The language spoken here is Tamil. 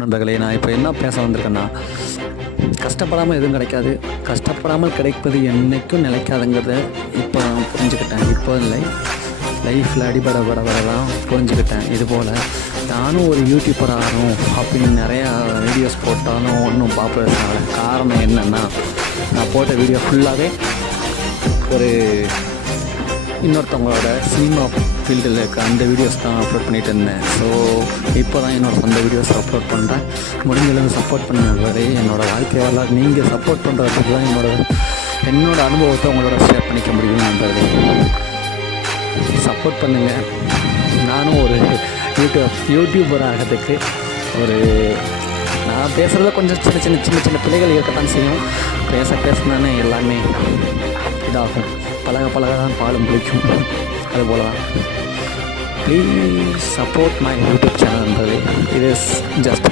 நண்பர்களே, நான் இப்போ என்ன பேச வந்திருக்கேன்னா, கஷ்டப்படாமல் எதுவும் கிடைக்காது. கஷ்டப்படாமல் கிடைப்பது என்னைக்கும் நிலைக்காதுங்கிறத இப்போ நான் புரிஞ்சுக்கிட்டேன். இப்போ இல்லை, லைஃப்பில் அடிபட தான் புரிஞ்சுக்கிட்டேன். இதுபோல் நானும் ஒரு யூடியூபர் ஆகணும் அப்படின்னு நிறையா வீடியோஸ் போட்டாலும் ஒன்றும் பாப்புலர் ஆகலை. காரணம் என்னென்னா, நான் போட்ட வீடியோ ஃபுல்லாகவே ஒரு இன்னொருத்தவங்களோட சினிமா ஃபீல்டில் இருக்க அந்த வீடியோஸ் தான் அப்லோட் பண்ணிகிட்டு இருந்தேன். ஸோ இப்போ தான் என்னோடய சொந்த வீடியோஸ் அப்லோட் பண்ணுறேன். முடிஞ்சளவு சப்போர்ட் பண்ணுறதே என்னோடய வாழ்க்கை வரலாறு. நீங்கள் சப்போர்ட் பண்ணுறதுக்கு தான் என்னோடய அனுபவத்தை உங்களோட ஷேர் பண்ணிக்க முடியும் நண்பர்களே. சப்போர்ட் பண்ணுங்கள். நானும் ஒரு யூடியூபர் ஆகிறதுக்கு நான் பேசுகிறத கொஞ்சம் சின்ன சின்ன பிள்ளைகள் இருக்கத்தான் செய்யும். பேசினானே எல்லாமே இதாகும். பழக தான் பாலும் பிடிக்கும். அதுபோல் தான். Please support my YouTube channel நண்பர்களே. இது ஜஸ்ட்